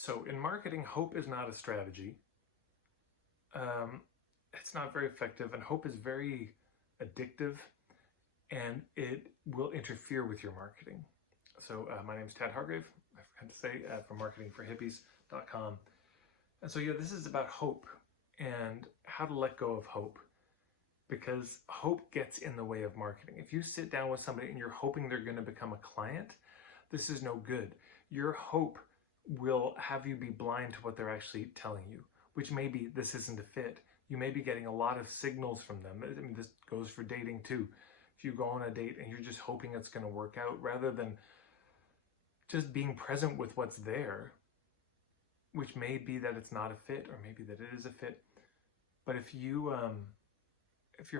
So in marketing, hope is not a strategy. It's not very effective, and hope is very addictive, and it will interfere with your marketing. So my name is Tad Hargrave, I forgot to say, from marketingforhippies.com. And so yeah, this is about hope and how to let go of hope, because hope gets in the way of marketing. If you sit down with somebody and you're hoping they're going to become a client, this is no good. Your hope will have you be blind to what they're actually telling you, which may be this isn't a fit. You may be getting a lot of signals from them. I mean, this goes for dating too. If you go on a date and you're just hoping it's going to work out rather than just being present with what's there, which may be that it's not a fit or maybe that it is a fit. But if you're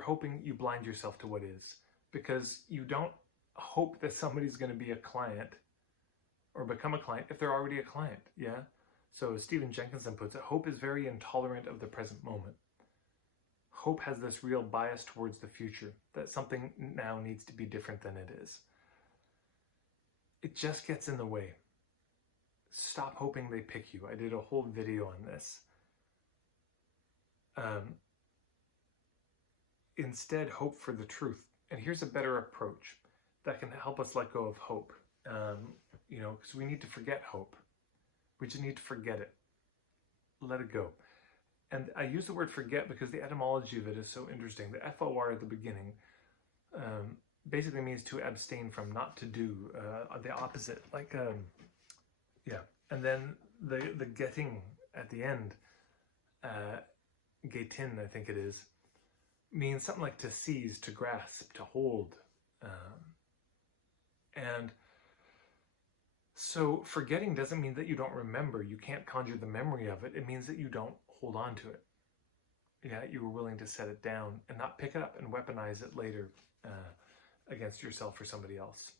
hoping, you blind yourself to what is, because you don't hope that somebody's going to be a client or become a client if they're already a client. Yeah. So as Stephen Jenkinson puts it, hope is very intolerant of the present moment. Hope has this real bias towards the future, that something now needs to be different than it is. It just gets in the way. Stop hoping they pick you. I did a whole video on this. Instead, hope for the truth. And here's a better approach that can help us let go of hope. Because we need to forget hope. We just need to forget it. Let it go. And I use the word forget because the etymology of it is so interesting. The FOR at the beginning basically means to abstain from, not to do, the opposite. And then the getting at the end, getin, I think it is, means something like to seize, to grasp, to hold. And so forgetting doesn't mean that you don't remember. You can't conjure the memory of it. It means that you don't hold on to it. Yeah, you were willing to set it down and not pick it up and weaponize it later against yourself or somebody else.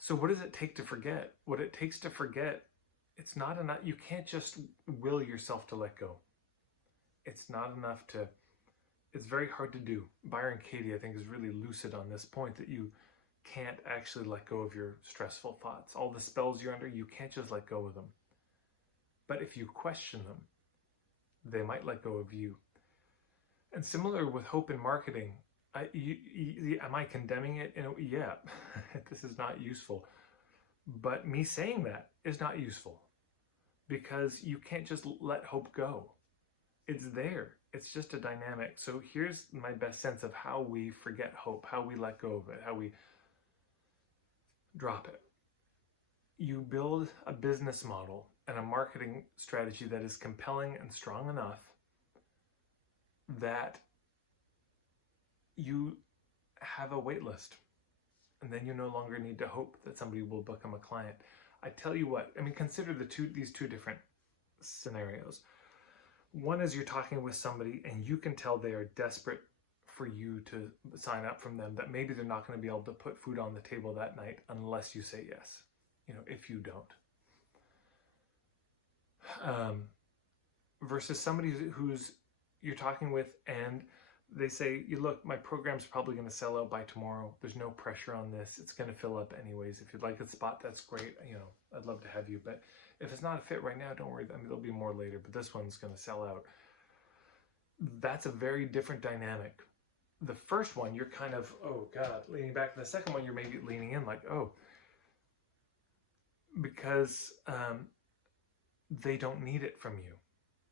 So what does it take to forget? What it takes to forget, it's not enough. You can't just will yourself to let go. It's not enough it's very hard to do. Byron Katie, I think, is really lucid on this point, that you can't actually let go of your stressful thoughts. All the spells you're under, you can't just let go of them. But if you question them, they might let go of you. And similar with hope in marketing, am I condemning it? Yeah, this is not useful. But me saying that is not useful, because you can't just let hope go. It's there. It's just a dynamic. So here's my best sense of how we forget hope, how we let go of it, how we drop it. You build a business model and a marketing strategy that is compelling and strong enough that you have a wait list, and then you no longer need to hope that somebody will become a client. I tell you what, consider these two different scenarios. One is you're talking with somebody and you can tell they are desperate for you to sign up from them, that maybe they're not going to be able to put food on the table that night unless you say yes, if you don't. Versus somebody who's you're talking with and they say, look, my program's probably going to sell out by tomorrow. There's no pressure on this. It's going to fill up anyways. If you'd like a spot, that's great. I'd love to have you. But if it's not a fit right now, don't worry. There'll be more later, but this one's going to sell out. That's a very different dynamic. The first one, you're kind of, oh God, leaning back. The second one, you're maybe leaning in like, oh, because they don't need it from you.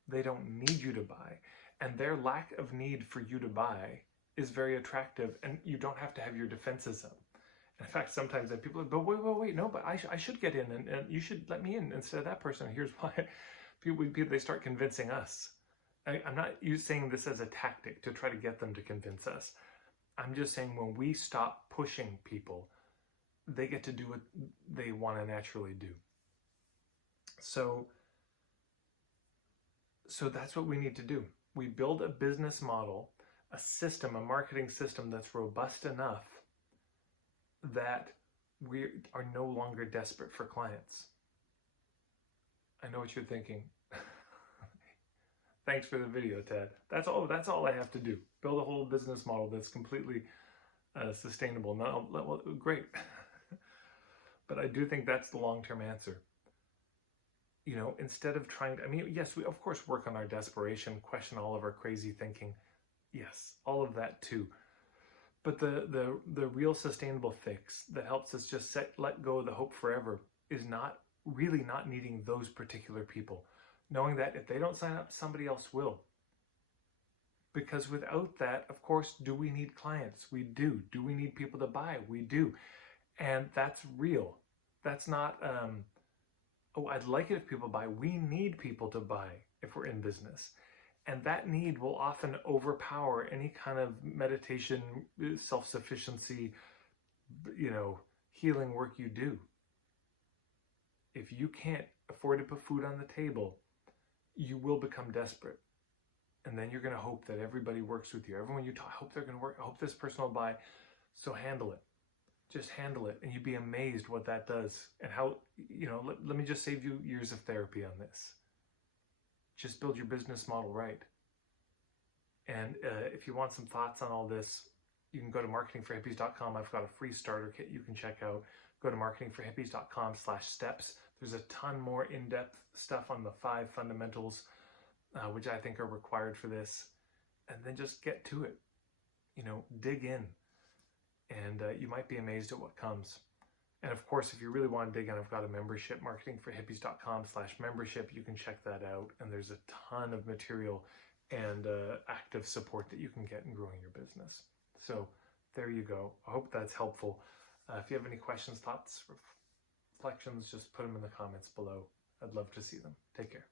They don't need you to buy. And their lack of need for you to buy is very attractive, and you don't have to have your defenses up. In fact, sometimes people are, but wait, no, but I should get in, and you should let me in instead of that person. Here's why. People, they start convincing us. I'm not saying this as a tactic to try to get them to convince us. I'm just saying when we stop pushing people, they get to do what they want to naturally do. So that's what we need to do. We build a business model, a system, a marketing system that's robust enough that we are no longer desperate for clients. I know what you're thinking. Thanks for the video, Ted. That's all I have to do. Build a whole business model that's completely sustainable. No, well, great. But I do think that's the long-term answer. instead of trying to, yes, we of course work on our desperation, question all of our crazy thinking. Yes, all of that too. But the real sustainable fix that helps us just let go of the hope forever is not needing those particular people. Knowing that if they don't sign up, somebody else will. Because without that, of course, do we need clients? We do. Do we need people to buy? We do. And that's real. That's not, oh, I'd like it if people buy. We need people to buy if we're in business. And that need will often overpower any kind of meditation, self-sufficiency, healing work you do. If you can't afford to put food on the table, you will become desperate. And then you're going to hope that everybody works with you. Everyone you talk, hope they're going to work. I hope this person will buy. So handle it. Just handle it. And you'd be amazed what that does. And how, let me just save you years of therapy on this. Just build your business model right. And if you want some thoughts on all this, you can go to marketingforhippies.com. I've got a free starter kit you can check out. Go to marketingforhippies.com/steps. There's a ton more in-depth stuff on the 5 fundamentals, which I think are required for this. And then just get to it. Dig in. And you might be amazed at what comes. And of course, if you really want to dig in, I've got a membership, marketingforhippies.com/membership. You can check that out. And there's a ton of material and active support that you can get in growing your business. So there you go. I hope that's helpful. If you have any questions, thoughts, reflections, just put them in the comments below. I'd love to see them. Take care.